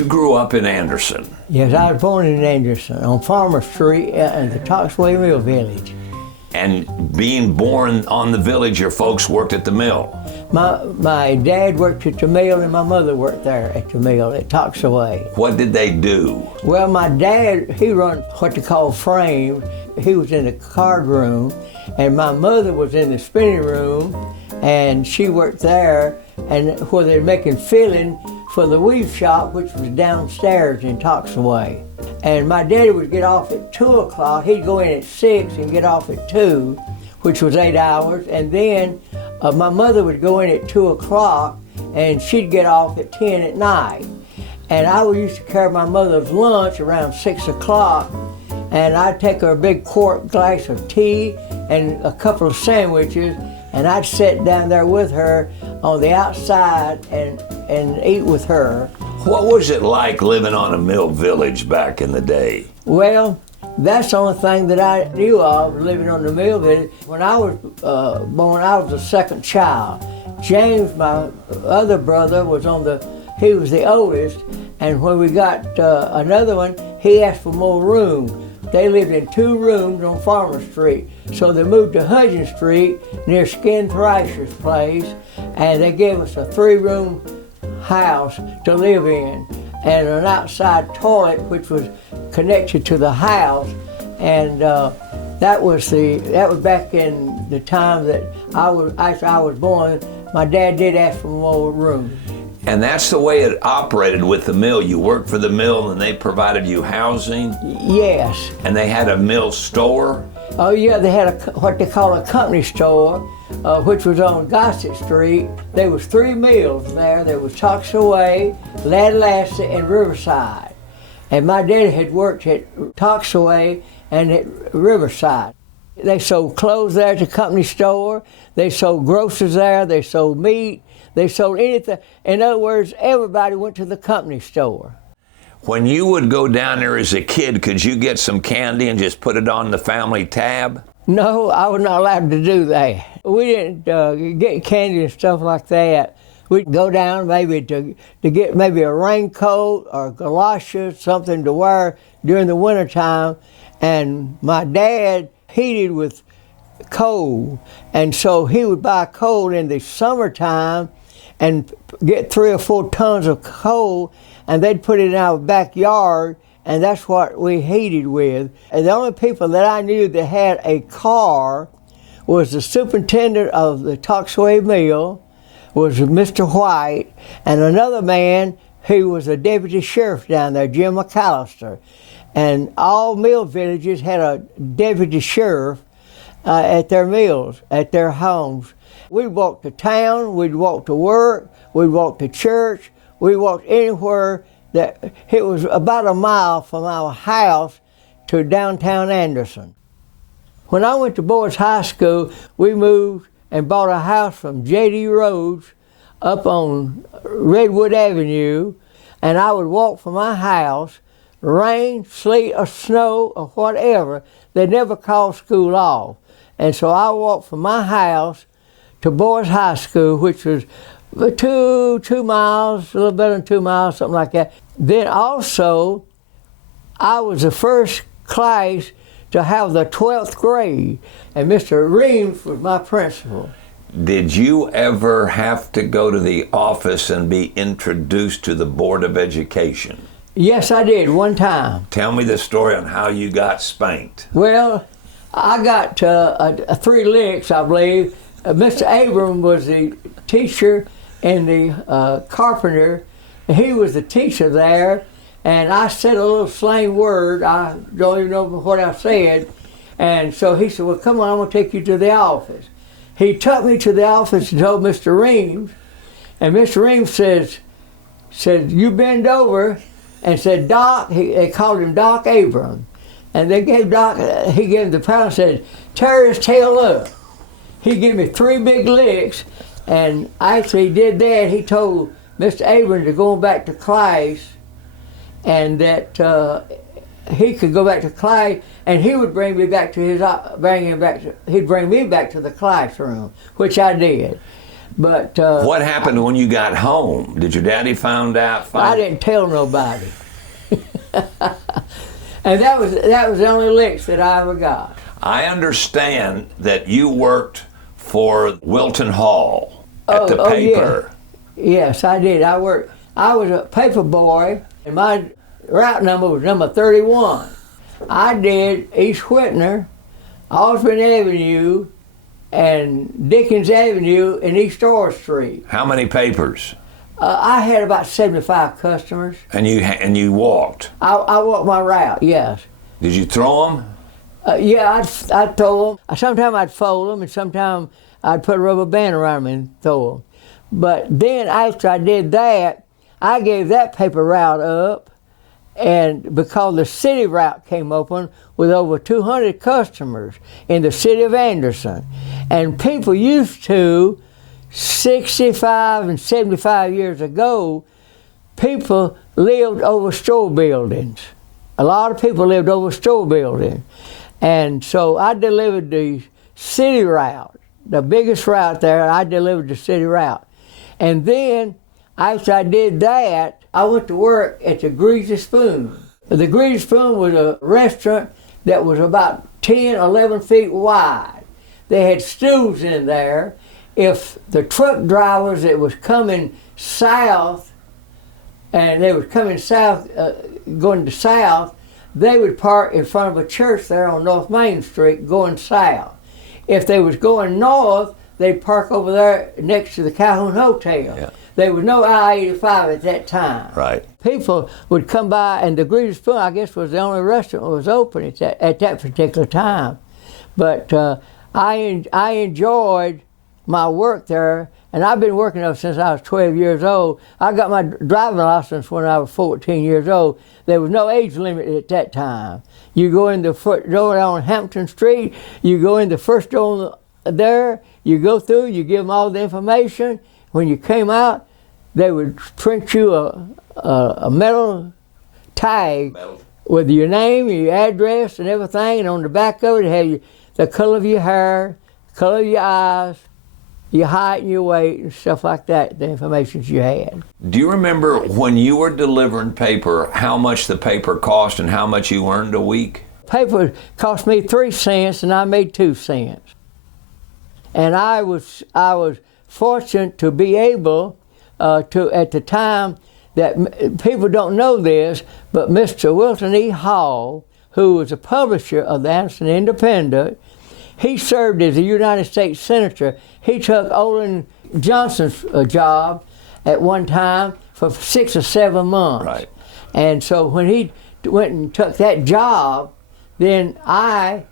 You grew up in Anderson. Yes, I was born in Anderson on Farmer Street in the Toxaway Mill Village. And being born on the village, your folks worked at the mill. My dad worked at the mill and my mother worked there at the mill at Toxaway. What did they do? Well, my dad, he run what they call frame. He was in the card room, and my mother was in the spinning room, and she worked there, and where they're making filling for the weave shop, which was downstairs in Toxaway. And my daddy would get off at 2 o'clock. He'd go in at 6 and get off at 2, which was 8 hours. And then my mother would go in at 2 o'clock and she'd get off at 10 at night. And I used to carry my mother's lunch around 6 o'clock, and I'd take her a big quart glass of tea and a couple of sandwiches, and I'd sit down there with her on the outside and eat with her. What was it like living on a mill village back in the day? Well, that's the only thing that I knew of, living on the mill village. When I was born, I was the second child. James, my other brother, he was the oldest, and when we got another one, he asked for more room. They lived in 2 rooms on Farmer Street, so they moved to Hudgens Street near Skin Thrasher's place, and they gave us a 3-room house to live in and an outside toilet which was connected to the house. And that was back in the time that after I was born. My dad did ask for more room. And that's the way it operated with the mill. You worked for the mill and they provided you housing? Yes. And they had a mill store? Oh yeah, they had what they call a company store, which was on Gossett Street. There was 3 mills there. There was Toxaway, Ladalassett, and Riverside. And my dad had worked at Toxaway and at Riverside. They sold clothes there at the company store. They sold groceries there. They sold meat. They sold anything. In other words, everybody went to the company store. When you would go down there as a kid, could you get some candy and just put it on the family tab? No, I was not allowed to do that. We didn't get candy and stuff like that. We'd go down maybe to get maybe a raincoat or galoshes, something to wear during the wintertime. And my dad heated with coal, and so he would buy coal in the summertime and get 3 or 4 tons of coal, and they'd put it in our backyard, and that's what we heated with. And the only people that I knew that had a car was the superintendent of the Toxaway Mill, was Mr. White, and another man who was a deputy sheriff down there, Jim McAllister. And all mill villages had a deputy sheriff at their mills, at their homes. We'd walk to town, we'd walk to work, we'd walk to church, we walked anywhere. It was about a mile from our house to downtown Anderson. When I went to Boys High School, we moved and bought a house from J.D. Rhodes up on Redwood Avenue, and I would walk from my house, rain, sleet, or snow, or whatever. They never called school off. And so I walked from my house to Boys High School, which was 2 miles, a little better than 2 miles, something like that. Then also, I was the first class to have the 12th grade, and Mr. Reams was my principal. Did you ever have to go to the office and be introduced to the Board of Education? Yes, I did, one time. Tell me the story on how you got spanked. Well, I got 3 licks, I believe. Mr. Abram was the teacher and the carpenter. He was the teacher there, and I said a little slang word. I don't even know what I said. And so he said, well, come on, I'm going to take you to the office. He took me to the office and told Mr. Reams, and Mr. Reams said, you bend over, and said, Doc, they called him Doc Abram. And they gave Doc, he gave him the pound and said, tear his tail up. He gave me 3 big licks, and actually he did that. He told Mr. Abram to go back to class, and that he could go back to class, and he would bring me back to he'd bring me back to the classroom, which I did. But What happened when you got home? Did your daddy find out? I didn't tell nobody. And that was the only licks that I ever got. I understand that you worked for Wilton Hall at the paper. Yeah. Yes, I did. I was a paper boy, and my route number was number 31. I did East Whitner, Osborne Avenue, and Dickens Avenue and East Orr Street. How many papers? I had about 75 customers. And you walked. I walked my route, yes. Did you throw them? Yeah, I'd throw them. Sometimes I'd fold them, and sometimes I'd put a rubber band around them and throw them. But then after I did that, I gave that paper route up, and because the city route came open with over 200 customers in the city of Anderson, and people used to, 65 and 75 years ago, people lived over store buildings. A lot of people lived over store buildings. And so I delivered the city route, the biggest route there, I delivered the city route. And then, after I did that, I went to work at the Greasy Spoon. The Greasy Spoon was a restaurant that was about 10, 11 feet wide. They had stools in there. If the truck drivers that was coming south, and they was coming south, going to south, they would park in front of a church there on North Main Street going south. If they was going north, they'd park over there next to the Calhoun Hotel. Yeah. There was no I-85 at that time. Right. People would come by, and the Greasy Spoon, I guess, was the only restaurant that was open at that particular time. But I enjoyed my work there, and I've been working there since I was 12 years old. I got my driving license when I was 14 years old. There was no age limit at that time. You go in the first door on Hampton Street, you go in the first door there, you go through, you give them all the information. When you came out, they would print you a metal tag with your name, your address, and everything, and on the back of it, it had the color of your hair, color of your eyes, your height and your weight and stuff like that, the information you had. Do you remember when you were delivering paper, how much the paper cost and how much you earned a week? Paper cost me 3 cents and I made 2 cents. And I was fortunate to be able to, at the time, that people don't know this, but Mr. Wilton E. Hall, who was a publisher of the Anderson Independent, he served as a United States Senator. He took Olin Johnson's job at one time for 6 or 7 months. Right. And so when he went and took that job, then I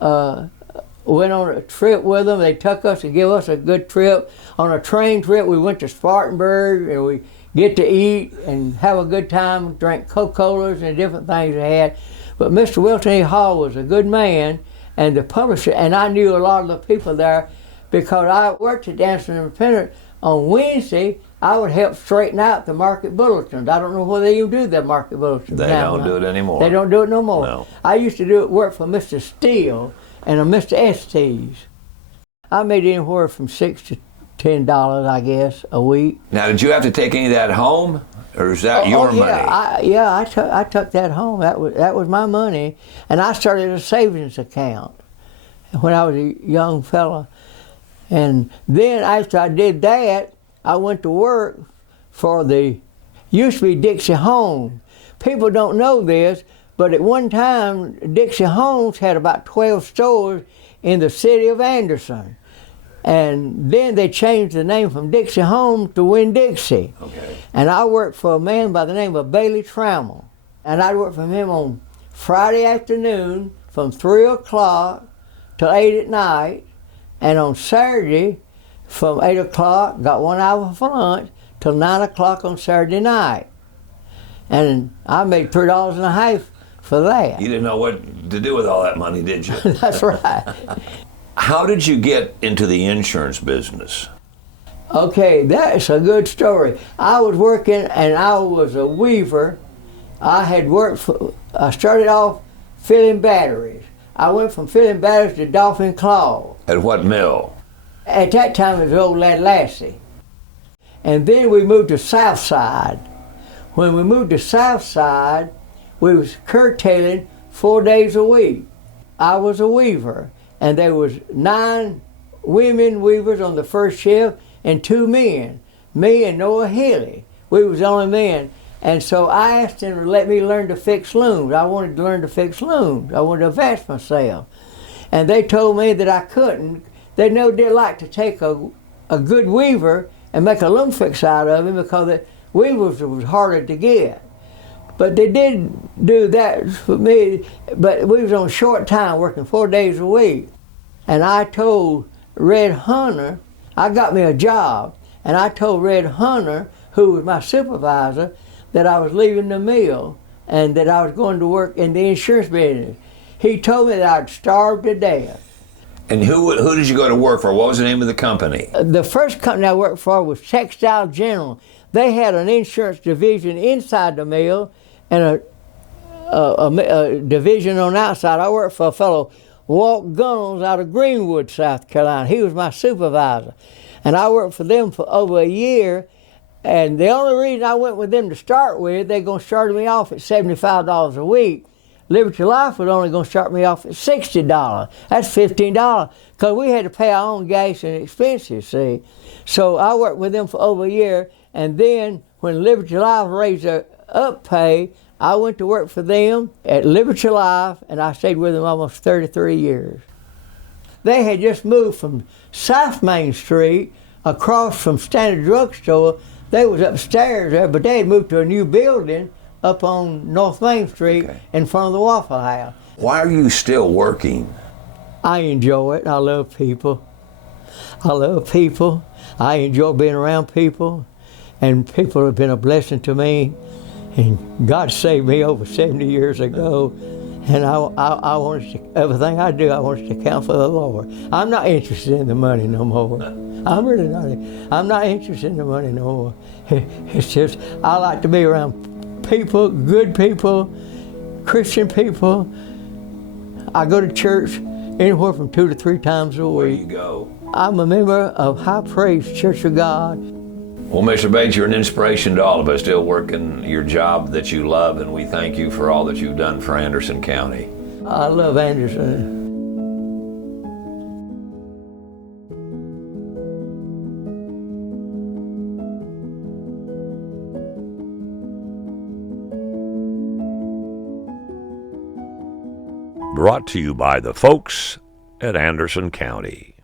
went on a trip with them. They took us to give us a good trip. On a train trip, we went to Spartanburg, and we get to eat and have a good time, drink Coca-Colas and different things they had. But Mr. Wilton E. Hall was a good man, and the publisher, and I knew a lot of the people there because I worked at Anderson Independent. On Wednesday, I would help straighten out the market bulletins. I don't know whether they even do the market bulletins They now. don't do it anymore. They don't do it no more. No. I used to work for Mr. Steele and a Mr. Estes. I made anywhere from $6 to $10, I guess, a week. Now, did you have to take any of that home, or is that your money? I took that home. That was my money, and I started a savings account when I was a young fella. And then after I did that, I went to work for used to be Dixie Homes. People don't know this, but at one time, Dixie Homes had about 12 stores in the city of Anderson. And then they changed the name from Dixie Homes to Winn-Dixie. Okay. And I worked for a man by the name of Bailey Trammell. And I worked for him on Friday afternoon from 3 o'clock till 8 at night. And on Saturday from 8 o'clock, got 1 hour for lunch, till 9 o'clock on Saturday night. And I made $3.50 for that. You didn't know what to do with all that money, did you? That's right. How did you get into the insurance business? Okay, that's a good story. I was working, and I was a weaver. I started off filling batteries. I went from filling batteries to Dolphin Claw. At what mill? At that time, it was Old Lad Lassie. And then we moved to South Side. When we moved to South Side, we was curtailing 4 days a week. I was a weaver, and there was 9 women weavers on the first shift and 2 men. Me and Noah Haley. We was the only men. And so I asked them to let me learn to fix looms. I wanted to learn to fix looms. I wanted to advance myself. And they told me that I couldn't. They never did like to take a good weaver and make a loom fix out of him because the weavers was harder to get. But they did do that for me, but we was on short time, working 4 days a week. And I told Red Hunter, I got me a job, and I told Red Hunter, who was my supervisor, that I was leaving the mill and that I was going to work in the insurance business. He told me that I'd starve to death. And who did you go to work for? What was the name of the company? The first company I worked for was Textile General. They had an insurance division inside the mill and a division on the outside. I worked for a fellow, Walt Gunnels, out of Greenwood, South Carolina. He was my supervisor. And I worked for them for over a year. And the only reason I went with them to start with, they're going to start me off at $75 a week. Liberty Life was only going to start me off at $60. That's $15, because we had to pay our own gas and expenses, see. So I worked with them for over a year, and then when Liberty Life raised their up pay, I went to work for them at Liberty Life, and I stayed with them almost 33 years. They had just moved from South Main Street across from Standard Drug Store. They was upstairs there, but they had moved to a new building up on North Main Street in front of the Waffle House. Why are you still working? I enjoy it. I love people. I love people. I enjoy being around people, and people have been a blessing to me. And God saved me over 70 years ago, and I want it to, everything I do, I want it to count for the Lord. I'm not interested in the money no more. I'm really not. I'm not interested in the money no more. It's just I like to be around people, good people, Christian people. I go to church anywhere from 2 to 3 times a week. Where you go? I'm a member of High Praise Church of God. Well, Mr. Bates, you're an inspiration to all of us, still working your job that you love, and we thank you for all that you've done for Anderson County. I love Anderson. Brought to you by the folks at Anderson County.